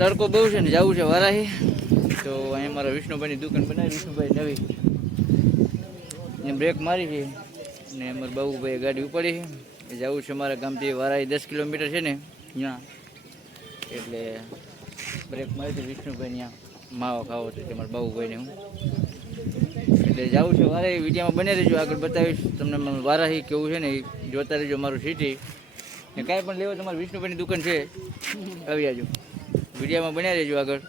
તડકો બહુ છે ને જવું છે વારાહી. તો અહીંયા મારા વિષ્ણુભાઈની દુકાન બનાવી, વિષ્ણુભાઈ નવી. ને બ્રેક મારી છે. ને અમારા બાબુભાઈ ગાડી ઉપાડી છે. જવું છે મારા ગામથી વારાહી દસ કિલોમીટર છે ને ત્યાં એટલે બ્રેક મારી હતી વિષ્ણુભાઈ ત્યાં માવા ખાવો હતો મારા બાબુભાઈને હું. એટલે જવું છે વારાહી. વિડીયોમાં બને રહેજો. આગળ બતાવીશ તમને વારાહી કેવું છે ને એ જોતા રહેજો મારું સિટી ને કાંઈ પણ લેવો તમારે વિષ્ણુભાઈની દુકાન છે, આવી જાજો વિડીયોમાં બન્યા રહેજો આગળ.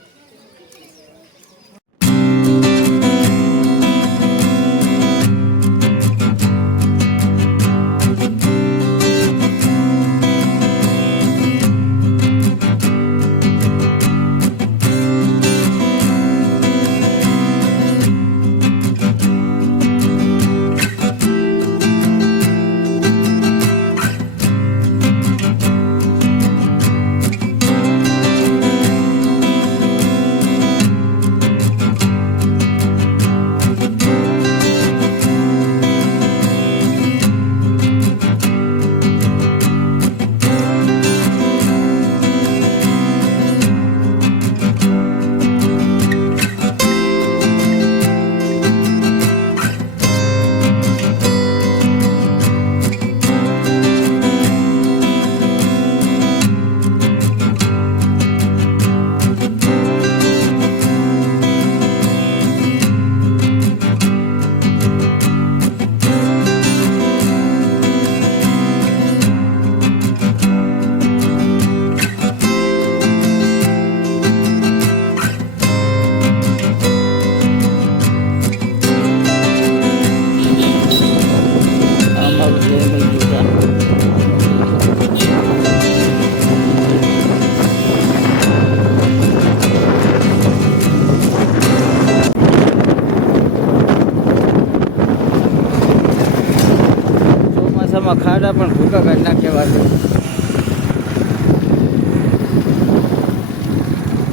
ચોમાસામાં ખાડા પણ ભૂકા કાઢી નાખ્યા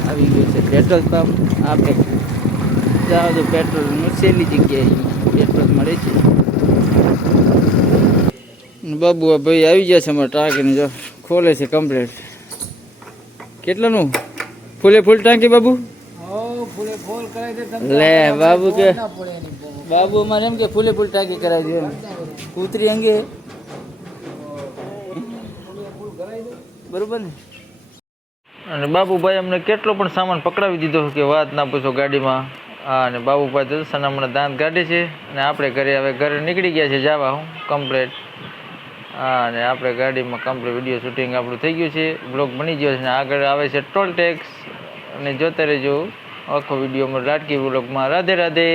આવી ગયું છે પેટ્રોલ પંપ. આપે જાઓ તો પેટ્રોલનું છેલ્લી જગ્યાએ પેટ્રોલ મળે છે. બાબુ આ ભાઈ આવી ગયા છે અમારા ટાંકીને જો. ખોલે છે કમ્પ્લેટ કેટલાનું? ફૂલે ફૂલ ટાંકી બાબુ? લે, બાબુ કે બાબુ અમારે એમ કે ફૂલે ફૂલ ટાંકી કરાવી દે કૂતરી અંગે બરોબર ને? અને બાબુભાઈ અમને કેટલો પણ સામાન પકડાવી દીધો કે વાત ના પૂછો ગાડીમાં. હા, અને બાબુભાઈ દર્શન હમણાં દાંત કાઢે છે અને આપણે ઘરે હવે ઘરે નીકળી ગયા છે જવા હું કમ્પ્લેટ હા, અને આપણે ગાડીમાં કમ્પ્લેટ વીડિયો શૂટિંગ આપણું થઈ ગયું છે. બ્લોગ બની ગયો છે અને આગળ આવે છે ટોલ ટેક્સ અને જોતા રહેજો આખો વિડીયોમાં લાટકી બ્લોગમાં રાધે રાધે.